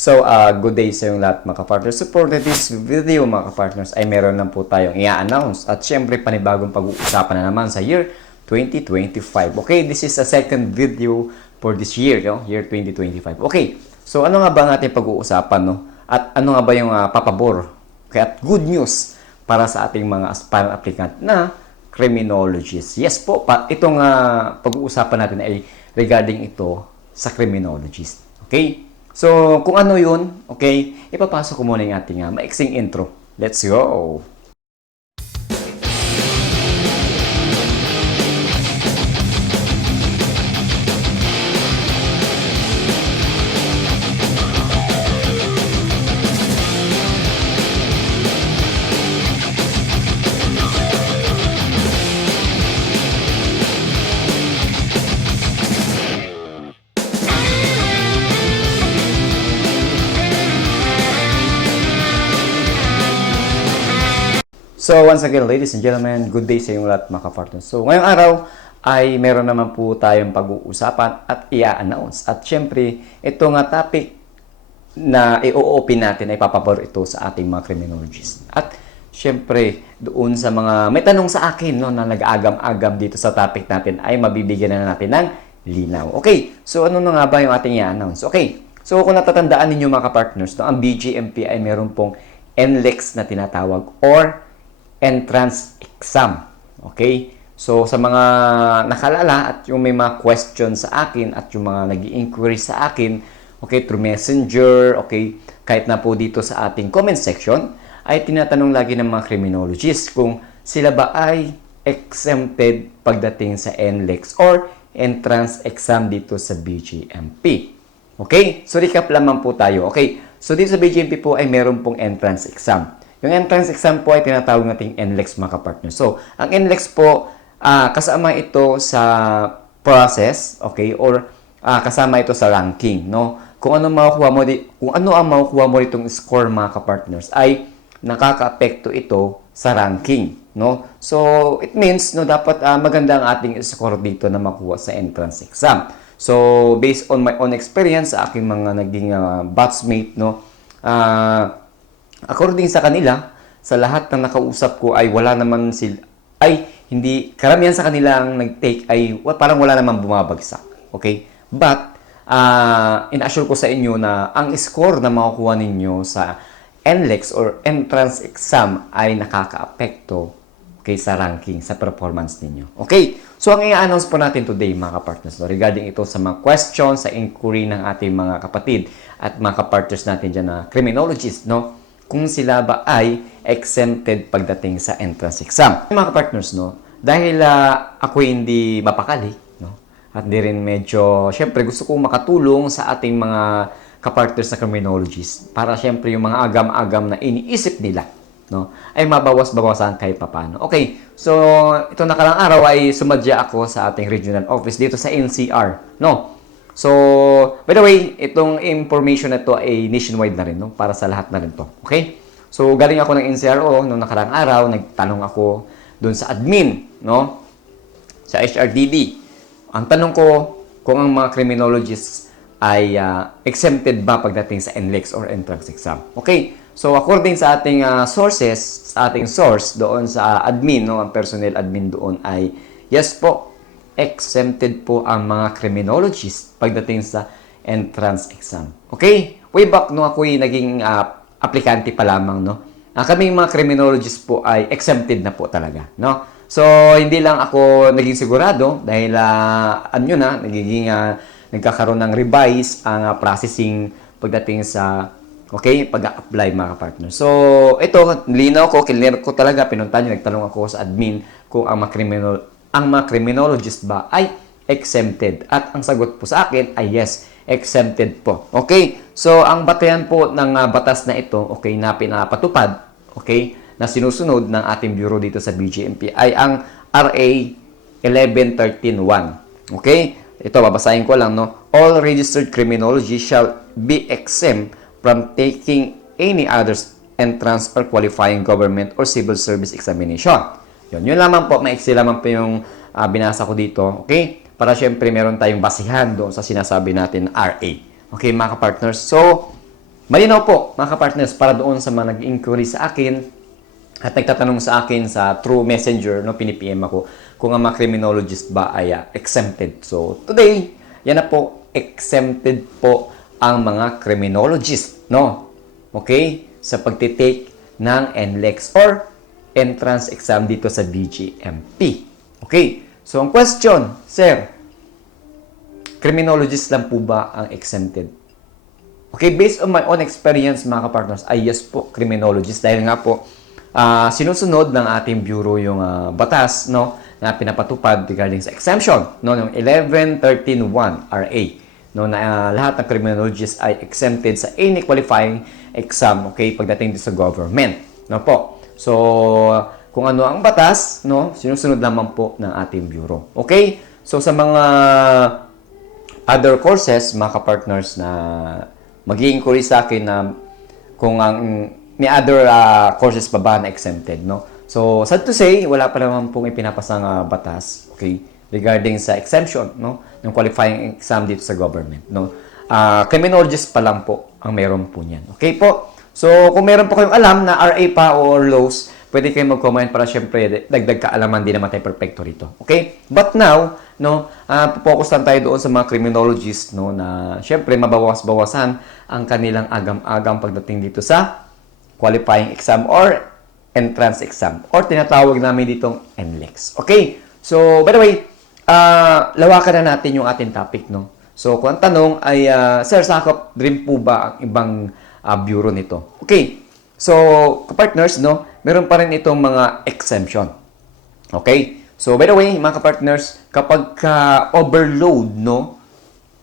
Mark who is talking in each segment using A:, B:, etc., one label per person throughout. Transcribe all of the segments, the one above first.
A: So, uh, good day sa yung lahat mga partners. So, for this video mga partners ay meron lang po tayong i-announce at syempre panibagong pag-uusapan na naman sa year 2025. Okay, this is a second video for this year, no? year 2025. Okay, so ano nga ba ang ating pag-uusapan, no? At ano nga ba yung uh, papabor? Okay, at good news para sa ating mga aspirant applicant na criminologists. Yes po, pa, itong uh, pag-uusapan natin ay regarding ito sa criminologist. Okay? So, kung ano yun, okay, ipapasok ko muna yung ating uh, maiksing intro. Let's go! So once again, ladies and gentlemen, good day sa inyong lahat mga kapartners. So ngayong araw ay meron naman po tayong pag-uusapan at i-announce. At syempre, ito nga topic na i-open natin ay papabor ito sa ating mga criminologists. At syempre, doon sa mga may tanong sa akin no, na nag-agam-agam dito sa topic natin ay mabibigyan na natin ng linaw. Okay, so ano na nga ba yung ating i-announce? Okay, so kung natatandaan ninyo mga kapartners, no, ang BGMP ay meron pong NLEX na tinatawag or entrance exam. Okay? So, sa mga nakalala at yung may mga questions sa akin at yung mga nag inquiry sa akin, okay, through messenger, okay, kahit na po dito sa ating comment section, ay tinatanong lagi ng mga criminologists kung sila ba ay exempted pagdating sa NLEX or entrance exam dito sa BGMP. Okay? So, recap lamang po tayo. Okay? So, dito sa BGMP po ay meron pong entrance exam. Yung entrance exam po ay tinatawag nating NLEX mga kapartner. So, ang NLEX po, ah, kasama ito sa process, okay, or ah, kasama ito sa ranking, no? Kung ano makukuha mo di, kung ano ang makukuha mo ditong score mga kapartners ay nakakaapekto ito sa ranking, no? So, it means no dapat ah, maganda ang ating score dito na makuha sa entrance exam. So, based on my own experience sa aking mga naging ah, batchmate, no, ah, according sa kanila, sa lahat ng nakausap ko ay wala naman sila, ay hindi, karamihan sa kanilang nag-take ay parang wala naman bumabagsak. Okay? But, uh, in-assure ko sa inyo na ang score na makukuha ninyo sa NLEX or entrance exam ay nakakaapekto okay, sa ranking, sa performance ninyo. Okay? So, ang i-announce po natin today, mga kapartners, no, regarding ito sa mga questions, sa inquiry ng ating mga kapatid at mga kapartners natin dyan na criminologist, no? Kung sila ba ay exempted pagdating sa entrance exam. Mga partners no, dahil uh, ako hindi mapakali, no, at di rin medyo, syempre gusto kong makatulong sa ating mga kapartners na criminologists para syempre yung mga agam-agam na iniisip nila, no, ay mabawas-bawasan kahit papano. Okay, so ito nakalang araw ay sumadya ako sa ating regional office dito sa NCR, no. So, by the way, itong information na to ay nationwide na rin, no? Para sa lahat na rin to. Okay? So, galing ako ng NCRO noong nakarang araw, nagtanong ako doon sa admin, no? Sa HRDD. Ang tanong ko, kung ang mga criminologists ay ah, exempted ba pagdating sa NLEX or entrance exam. Okay? So, according sa ating ah, sources, sa ating source doon sa admin, no? Ang personnel admin doon ay, yes po, exempted po ang mga criminologists pagdating sa entrance exam. Okay? Way back nung ako'y naging uh, aplikante pa lamang, no? Uh, kaming mga criminologists po ay exempted na po talaga, no? So, hindi lang ako naging sigurado dahil uh, ano na, nagiging uh, nagkakaroon ng revise ang uh, processing pagdating sa Okay, pag-apply mga partner. So, ito, linaw ko, clear ko talaga, pinunta niyo, nagtanong ako sa admin kung ang mga criminal ang mga criminologist ba ay exempted? At ang sagot po sa akin ay yes, exempted po. Okay? So, ang batayan po ng uh, batas na ito, okay, na pinapatupad, okay, na sinusunod ng ating bureau dito sa BGMP ay ang RA 1113.1. Okay? Ito, babasahin ko lang, no? All registered criminologists shall be exempt from taking any other entrance or qualifying government or civil service examination. Yun, yun lamang po, maiksi lamang po yung uh, binasa ko dito, okay? Para syempre meron tayong basihan doon sa sinasabi natin RA. Okay, mga partners So, Malinaw po, mga kapartners, para doon sa mga nag-inquiry sa akin at nagtatanong sa akin sa true messenger, no, pinipm ako, kung ang mga criminologist ba ay ah, exempted. So, today, yan na po, exempted po ang mga criminologist, no? Okay? Sa pagtitake ng NLEX or entrance exam dito sa BGMP. Okay? So, ang question, sir, criminologist lang po ba ang exempted? Okay, based on my own experience mga kapartners, ay yes po, criminologist. Dahil nga po, ah, sinusunod ng ating bureau yung ah, batas no, na pinapatupad regarding sa exemption, no, yung 11.13.1 RA, no, na ah, lahat ng criminologists ay exempted sa any qualifying exam, okay, pagdating sa government. No po. So, kung ano ang batas, no, sinusunod lamang po ng ating bureau. Okay? So, sa mga other courses, mga kapartners na mag-inquiry sa akin na kung ang may other ah, courses pa ba na exempted, no? So, sad to say, wala pa naman pong ipinapasang ah, batas, okay, regarding sa exemption, no, ng qualifying exam dito sa government, no. Ah, criminologist pa lang po ang meron po niyan. Okay po? So, kung meron po kayong alam na RA pa or laws, pwede kayong mag-comment para syempre dagdag kaalaman din naman tayo perfecto rito. Okay? But now, no, ah, focus lang tayo doon sa mga criminologists no na syempre mabawas-bawasan ang kanilang agam-agam pagdating dito sa qualifying exam or entrance exam or tinatawag namin ditong NLEX. Okay? So, by the way, ah, lawakan na natin yung ating topic, no? So, kung ang tanong ay, ah, Sir, sakop dream po ba ang ibang ah, bureau nito? Okay. So, partners, no, meron pa rin itong mga exemption. Okay? So, by the way, mga kapartners, kapag ka overload, no,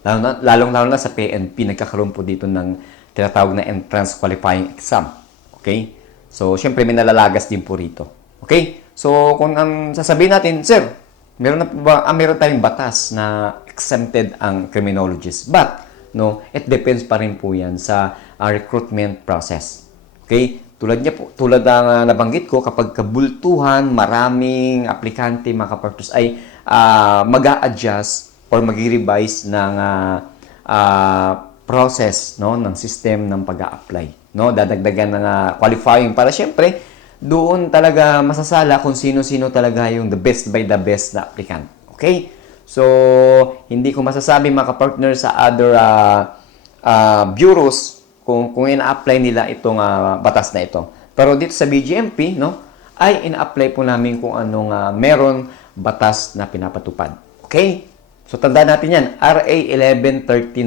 A: lalo na, lalong lalo na sa PNP, nagkakaroon po dito ng tinatawag na entrance qualifying exam. Okay? So, syempre may nalalagas din po rito. Okay? So, kung ang sasabihin natin, Sir, meron na po ba, ah, meron tayong batas na exempted ang criminologist. But, no, it depends pa rin po yan sa ah, recruitment process. Okay? Tulad niya po, tulad ng ah, nabanggit ko, kapag kabultuhan, maraming aplikante, mga kapartos, ay ah, mag adjust or mag-revise ng ah, ah, process no ng system ng pag-a-apply no dadagdagan ng ah, qualifying para syempre doon talaga masasala kung sino-sino talaga yung the best by the best na applicant okay so hindi ko masasabi mga partner sa other ah, ah, bureaus kung kung ina-apply nila itong ah, batas na ito pero dito sa BGMP no ay ina-apply po namin kung anong ah, meron batas na pinapatupad okay So, tandaan natin yan. RA 1113.1.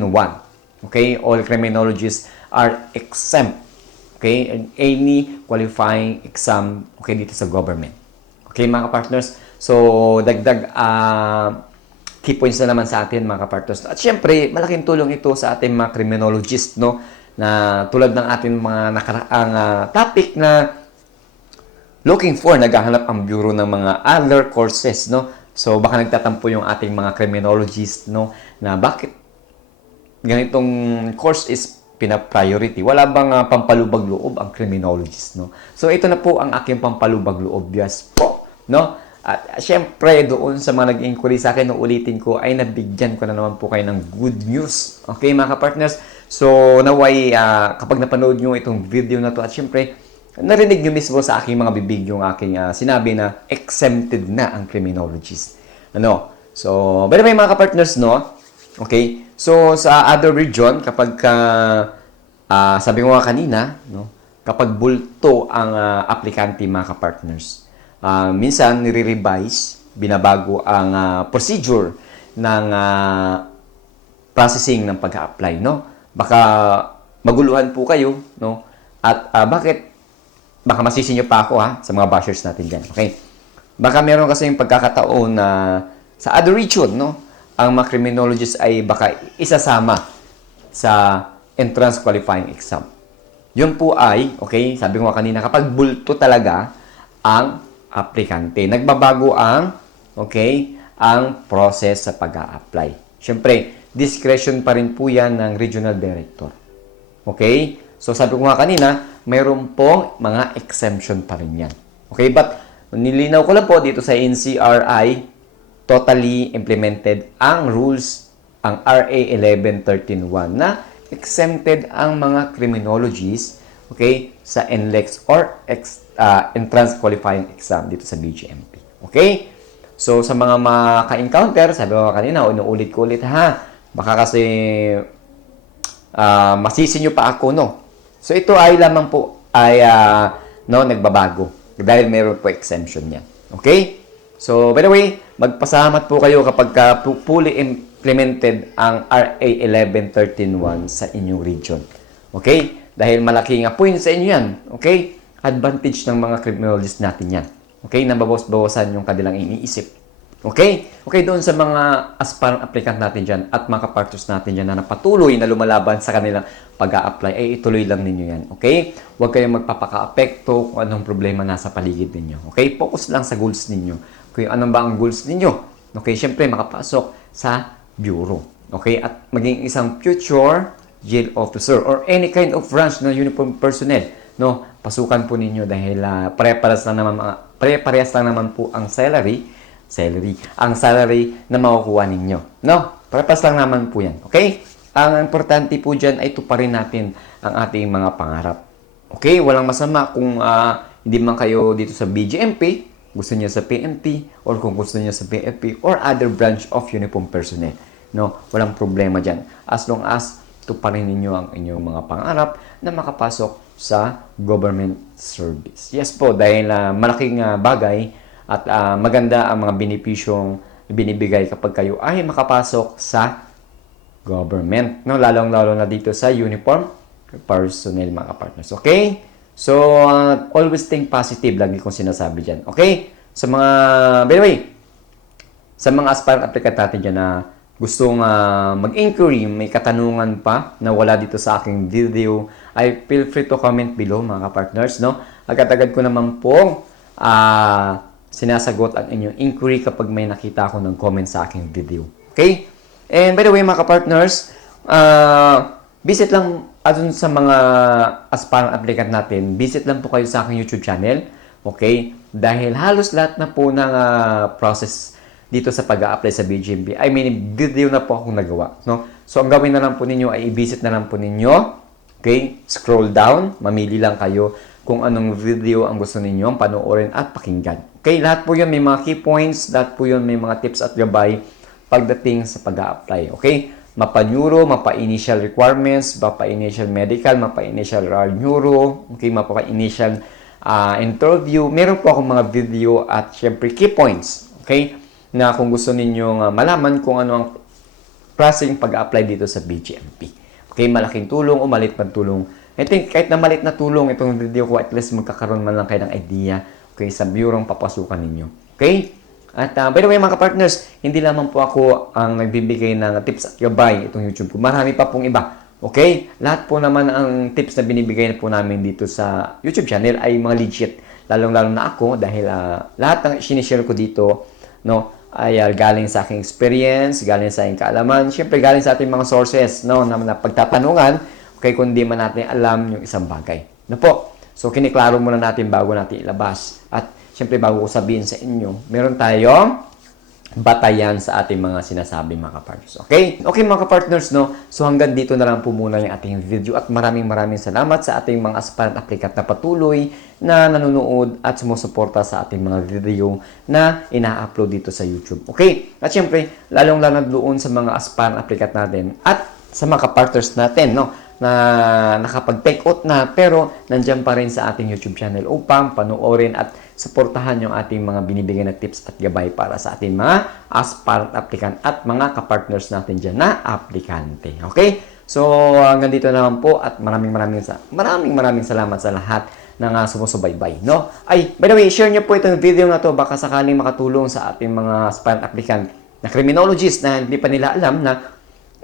A: Okay? All criminologists are exempt. Okay? And any qualifying exam, okay, dito sa government. Okay, mga partners So, dagdag ah, key points na naman sa atin, mga partners At syempre, malaking tulong ito sa ating mga criminologists, no? Na tulad ng ating mga nakaraang ah, topic na looking for, naghahanap ang bureau ng mga other courses, no? So, baka nagtatampo yung ating mga criminologists, no? Na bakit ganitong course is pina-priority. Wala bang ah, pampalubag loob ang criminologist, no? So, ito na po ang aking pampalubag loob. Yes po, no? At uh, syempre, doon sa mga nag-inquiry sa akin, no, ulitin ko, ay nabigyan ko na naman po kayo ng good news. Okay, mga partners So, naway, ah, kapag napanood nyo itong video na to, at syempre, narinig nyo mismo sa aking mga bibig yung aking ah, sinabi na exempted na ang criminologist. Ano? So, by the way, mga kapartners, no? Okay? So, sa other region, kapag ka, ah, sabi ko nga kanina, no? Kapag bulto ang ah, aplikante, mga kapartners, ah, minsan nire-revise, binabago ang ah, procedure ng ah, processing ng pag-apply, no? Baka maguluhan po kayo, no? At ah, bakit baka masisi nyo pa ako ha sa mga bashers natin diyan, okay? Baka meron kasi yung pagkakataon na sa other region, no? Ang mga criminologists ay baka isasama sa entrance qualifying exam. Yun po ay, okay, sabi ko kanina, kapag bulto talaga ang aplikante. Nagbabago ang, okay, ang process sa pag apply Siyempre, discretion pa rin po yan ng regional director. Okay? So, sabi ko nga kanina, mayroon po mga exemption pa rin yan. Okay? But, nilinaw ko lang po dito sa NCRI, totally implemented ang rules, ang RA 1113.1 na exempted ang mga criminologies okay, sa NLEX or ex, ah, entrance qualifying exam dito sa BGMP. Okay? So, sa mga maka-encounter, sabi ko kanina, unuulit ko ulit ha. Baka kasi ah masisi nyo pa ako, no? So, ito ay lamang po ay ah, no, nagbabago. Dahil meron po exemption yan. Okay? So, by the way, magpasalamat po kayo kapag ka fully implemented ang RA 11131 sa inyong region. Okay? Dahil malaki nga point sa inyo yan. Okay? Advantage ng mga criminologists natin yan. Okay? Nababawas-bawasan yung kanilang iniisip. Okay? Okay, doon sa mga aspirant applicant natin dyan at mga kapartners natin dyan na napatuloy na lumalaban sa kanilang pag apply ay ituloy lang ninyo yan. Okay? Huwag kayong magpapaka-apekto kung anong problema nasa paligid ninyo. Okay? Focus lang sa goals ninyo. Okay, ano ba ang goals ninyo? Okay, syempre makapasok sa bureau. Okay? At maging isang future jail officer or any kind of branch na uniform personnel. No? Pasukan po ninyo dahil uh, pare-parehas lang naman mga pare-parehas lang naman po ang salary salary. Ang salary na makukuha ninyo. No? Purpose lang naman po yan. Okay? Ang importante po dyan ay tuparin natin ang ating mga pangarap. Okay? Walang masama kung ah, hindi man kayo dito sa BGMP, gusto niyo sa PNP, or kung gusto niyo sa PFP, or other branch of uniform personnel. No? Walang problema dyan. As long as tuparin ninyo ang inyong mga pangarap na makapasok sa government service. Yes po, dahil ah, malaking ah, bagay at ah, maganda ang mga benepisyong binibigay kapag kayo ay makapasok sa government. No? Lalong-lalo na dito sa uniform personnel mga partners. Okay? So, ah, always think positive. Lagi kong sinasabi dyan. Okay? Sa mga, by the way, sa mga aspirant applicant natin dyan na gustong ah, mag-inquiry, may katanungan pa na wala dito sa aking video, ay feel free to comment below mga partners no? Agad-agad ko naman pong ah, sinasagot ang inyong inquiry kapag may nakita ako ng comment sa aking video. Okay? And by the way, mga partners, uh, visit lang adun sa mga aspirant applicant natin, visit lang po kayo sa aking YouTube channel. Okay? Dahil halos lahat na po ng ah, process dito sa pag apply sa BGMP, I mean, video na po akong nagawa. No? So, ang gawin na lang po ninyo ay i-visit na lang po ninyo. Okay? Scroll down. Mamili lang kayo kung anong video ang gusto ninyo panoorin at pakinggan. Okay? Lahat po yun may mga key points. Lahat po yun may mga tips at gabay pagdating sa pag apply Okay? Mapa-neuro, mapa-initial requirements, mapa-initial medical, mapa-initial neuro, okay, mapa-initial uh, interview. Meron po akong mga video at syempre key points. Okay? Na kung gusto ninyong uh, malaman kung ano ang klaseng pag-apply dito sa BGMP. Okay, malaking tulong o malit na tulong. I think kahit na malit na tulong itong video ko, at least magkakaroon man lang kayo ng idea okay, sa bureau papasukan ninyo. Okay? At uh, by the way mga partners, hindi lamang po ako ang nagbibigay ng tips at gabay itong YouTube ko. Marami pa pong iba. Okay? Lahat po naman ang tips na binibigay na po namin dito sa YouTube channel ay mga legit. Lalong-lalo na ako dahil uh, lahat ng sinishare ko dito no, ay uh, galing sa aking experience, galing sa aking kaalaman, syempre galing sa ating mga sources no, na, na pagtatanungan, okay, kung di man natin alam yung isang bagay. No po? So, kiniklaro muna natin bago natin ilabas. At syempre bago ko sabihin sa inyo, meron tayong batayan sa ating mga sinasabi mga kapartners. Okay? Okay mga kapartners, no? So hanggang dito na lang po muna yung ating video at maraming maraming salamat sa ating mga aspirant applicant na patuloy na nanonood at sumusuporta sa ating mga video na ina-upload dito sa YouTube. Okay? At syempre, lalong lalo doon sa mga aspirant applicant natin at sa mga kapartners natin, no? Na nakapag-take out na pero nandyan pa rin sa ating YouTube channel upang panoorin at suportahan yung ating mga binibigyan na tips at gabay para sa ating mga aspirant applicant at mga kapartners natin dyan na aplikante. Okay? So, hanggang dito naman po at maraming maraming sa maraming maraming salamat sa lahat ng uh, sumusubaybay, no? Ay, by the way, share niyo po itong video na to baka sakaling makatulong sa ating mga aspirant applicant na criminologist na hindi pa nila alam na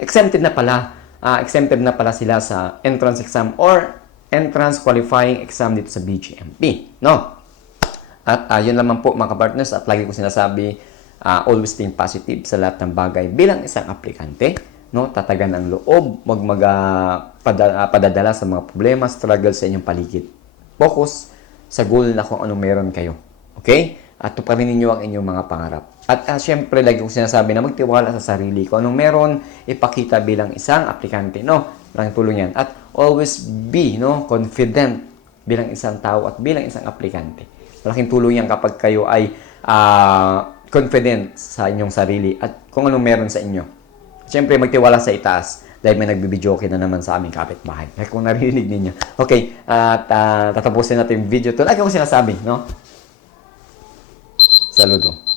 A: exempted na pala uh, exempted na pala sila sa entrance exam or entrance qualifying exam dito sa BGMP, no? At uh, yun lamang po mga partners at lagi ko sinasabi, uh, always think positive sa lahat ng bagay bilang isang aplikante. No? Tatagan ang loob, wag mag uh, pada, uh, padadala sa mga problema, struggle sa inyong paligid. Focus sa goal na kung ano meron kayo. Okay? At tuparin ninyo ang inyong mga pangarap. At uh, syempre, lagi kong sinasabi na magtiwala sa sarili ko. Anong meron, ipakita bilang isang aplikante. No? Malaking tulong yan. At always be no, confident bilang isang tao at bilang isang aplikante. Malaking tulong yan kapag kayo ay ah, confident sa inyong sarili at kung anong meron sa inyo. Siyempre, magtiwala sa itaas dahil may nagbibidyoke na naman sa aming kapitbahay. Kaya kung narinig ninyo. Okay, at ah, tatapusin natin yung video to. Lagi ko sinasabi, no? Saludo.